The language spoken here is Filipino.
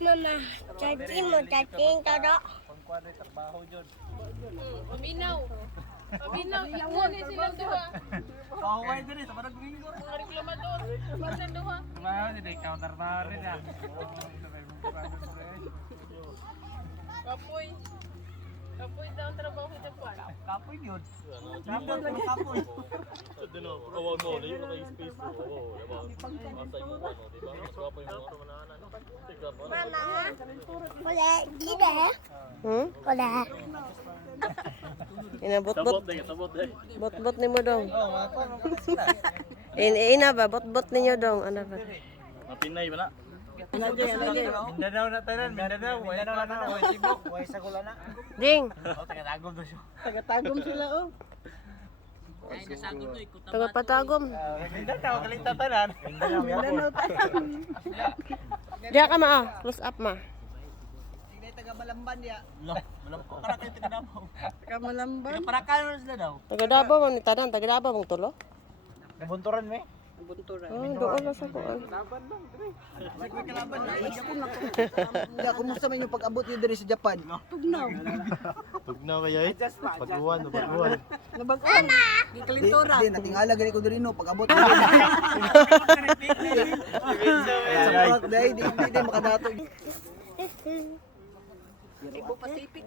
Mama, charging mo, charging todo. Pangkuan trabaho jud. Paminaw. Paminaw. Ikaw ni silang duha. Kaway diri sa barang bingo. Mga reklamador. Silang duha. Trabaho di counter bar rin ya. Kapoy. Kapoy daw ang trabaho sa kwan. Kapoy yun. Nandun lang kapoy. Dino, awal mo, di ba kay space mo? Oo, di ba? Asay mo ano, di ba? Mas wapo yung mga mananan. Tika pa. Mama, wala, di ba? Wala. Inabot-bot. Tabot eh. Bot-bot ni mo dong. Oh, ako mo sila. Ina ba? Bot-bot ninyo dong. Ano ba? Mapinay ba na? Mindanao na tanan, Mindanao. Mindanao na na, way Cebu, way Sagula na. Ding! Oh, taga-tagom do siya. Tagatagom sila oh. Tagapatagom. Mindanao, kalita tanan. Mindanao tayo. Diya ka ma ah. Close up ma. Hindi taga Malamban ya. Walang ko para kay taga-Davao. Taga Malamban. Para kayo sila daw. Taga Davao man ni tanan. Taga Davao mong tulo. Bunturan me. Bunturan. Doon na sa kuan. Hindi, kumusta man yung pag-abot niyo diri sa Japan? Tugnaw. Tugnaw kaya eh. Pagbuwan, pagbuwan. Nabag-on. Gikalintura. Hindi, natingala gani ko diri no pag-abot niyo. Sa pag dai di makadato. Cebu Pacific